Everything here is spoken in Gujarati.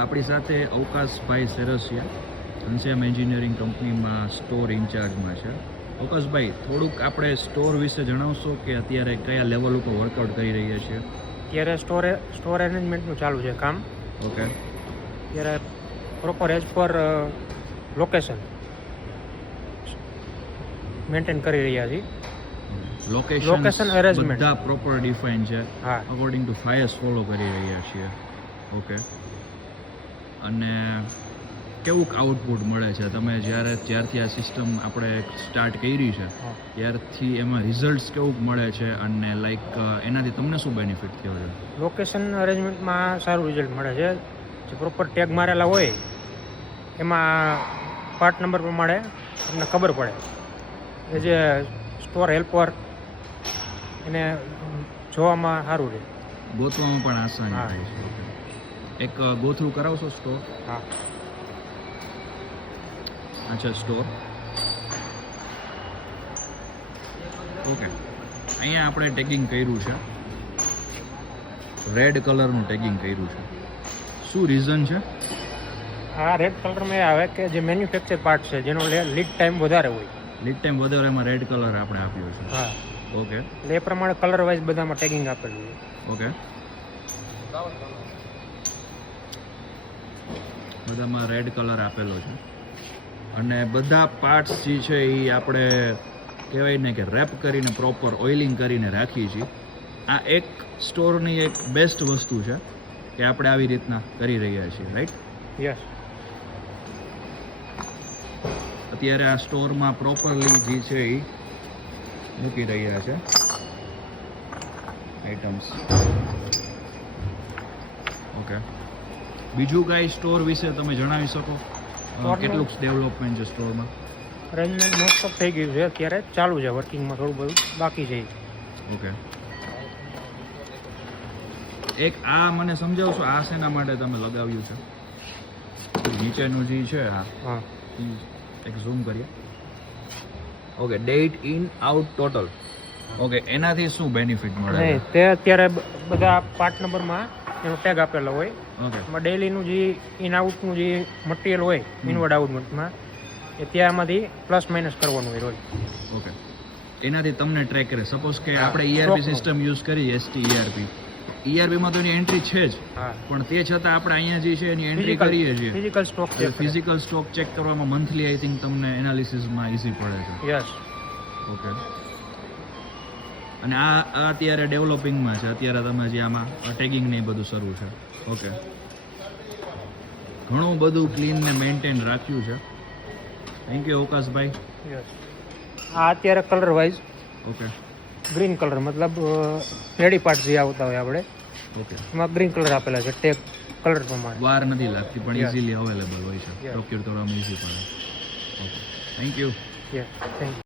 આપણી સાથે અવકાશભાઈ સેરસિયા ઘનશ્યામ એન્જિનિયરિંગ કંપનીમાં સ્ટોર ઇન્ચાર્જમાં છે. અવકાશભાઈ, થોડુંક આપણે સ્ટોર વિશે જણાવશો કે અત્યારે કયા લેવલ ઉપર વર્કઆઉટ કરી રહ્યા છીએ? અત્યારે સ્ટોર એરેન્જમેન્ટનું ચાલુ છે કામ. ઓકે. અત્યારે proper as per location maintain કરી રહ્યા છીએ. લોકેશન arrangement બધા પ્રોપર ડિફાઇન છે. હા, અકોર્ડિંગ ટુ ફાયર્સ ફોલો કરી રહ્યા છીએ. ઓકે. અને કેવું આઉટપુટ મળે છે? તમે જ્યારથી આ સિસ્ટમ આપણે સ્ટાર્ટ કરી છે ત્યારથી એમાં રિઝલ્ટ્સ કેવું મળે છે અને લાઈક એનાથી તમને શું બેનિફિટ થયો છે? લોકેશન અરેન્જમેન્ટમાં સારું રિઝલ્ટ મળે છે. જે પ્રોપર ટેગ મારેલા હોય એમાં પાર્ટ નંબર પ્રમાણે તમને ખબર પડે. એ જે સ્ટોર હેલ્પર એને જોવામાં સારું રહે, ગોતવામાં પણ આસાની હા. થાય છે. ઓકે. એક ગોથ્રુ કરાવશો સ્ટોર? હા. અચ્છા, સ્ટોર. ઓકે. અહીંયા આપણે ટેગિંગ કર્યું છે, રેડ કલરનું ટેગિંગ કર્યું છે. શું રીઝન છે? આ રેડ કલરમાં એ આવે કે જે મેન્યુફેક્ચર પાર્ટ છે જેનો લીડ ટાઈમ વધારે હોય. લીડ ટાઈમ વધારે એમાં રેડ કલર આપણે આપ્યો છે. હા, ઓકે. એટલે એ પ્રમાણે કલર વાઇઝ બધામાં ટેગિંગ આપેલું છે. ઓકે. બધામાં રેડ કલર આપેલો છે અને બધા પાર્ટ્સ જે છે એ આપણે કહેવાય ને કે રેપ કરીને પ્રોપર ઓઇલિંગ કરીને રાખીએ છીએ. આ એક સ્ટોરની એક બેસ્ટ વસ્તુ છે કે આપણે આવી રીતના કરી રહ્યા છીએ, રાઈટ? યસ. અત્યારે આ સ્ટોરમાં પ્રોપરલી જે છે એ મૂકી રહ્યા છે આઇટમ્સ. ઓકે. બીજું કાંઈ સ્ટોર વિશે તમે જણાવી શકો? કેટલું ડેવલપમેન્ટ છે સ્ટોરમાં? અરેન્જમેન્ટ મોસ્ટ ઓફ થઈ ગયું છે, અત્યારે ચાલુ છે, વર્કિંગમાં થોડું બધું બાકી છે. ઓકે. એક આ મને સમજાવશો, આ શેના માટે તમે લગાવ્યું છે? નીચેનું જે છે આ, હા, એક ઝૂમ કરીએ. Okay. Date in out total. Okay. એનાથી શું બેનિફિટ મળે છે? નહીં, તે અત્યારે બધા પાર્ટ નંબરમાં એનો ટેગ આપેલો હોય. ઓકે. એમાં ડેઈલીનું જે ઇન આઉટનું જે મટીરિયલ હોય ઇનવર્ડ આઉટવર્ડમાં એ ત્યાંમાંથી પ્લસ માઇનસ કરવાનું હોય રોજ. ઓકે. એનાથી તમને ટ્રેક કરે. સપોઝ કે હા, આપણે ERP proper. સિસ્ટમ યુઝ કરી, ST ERP. ERPમાં તો એની એન્ટ્રી છે જ, હા, પણ તે છતાં આપણે અહીંયા જે છે એની એન્ટ્રી કરીએ છીએ. ફિઝિકલ સ્ટોક છે. ફિઝિકલ સ્ટોક ચેક કરવામાં મંથલી આઈ થિંક તમને એનાલિસિસમાં ઇઝી પડે છે. યસ. ઓકે. અને આ અત્યારે ડેવલપિંગમાં છે. અત્યારે તમે જે આમાં ટેગિંગ ને એ બધું શરૂ છે. ઓકે. ઘણું બધું ક્લીન ને મેન્ટેન રાખ્યું છે. Thank you Avkashbhai. યસ. આ અત્યારે colour wise okay. Green colour મતલબ રેડી પાર્ટ જે આવતા હોય આપણે ઓકે. એમાં ગ્રીન કલર આપેલા છે ટેગ કલર પ્રમાણે. વાર નથી લાગતી પણ Yes. ઇઝીલી અવેલેબલ હોય છે. Yes. પ્રોક્યોર કરવામાં ઇઝી પડે. Okay. Thank you. Yes. Thank you.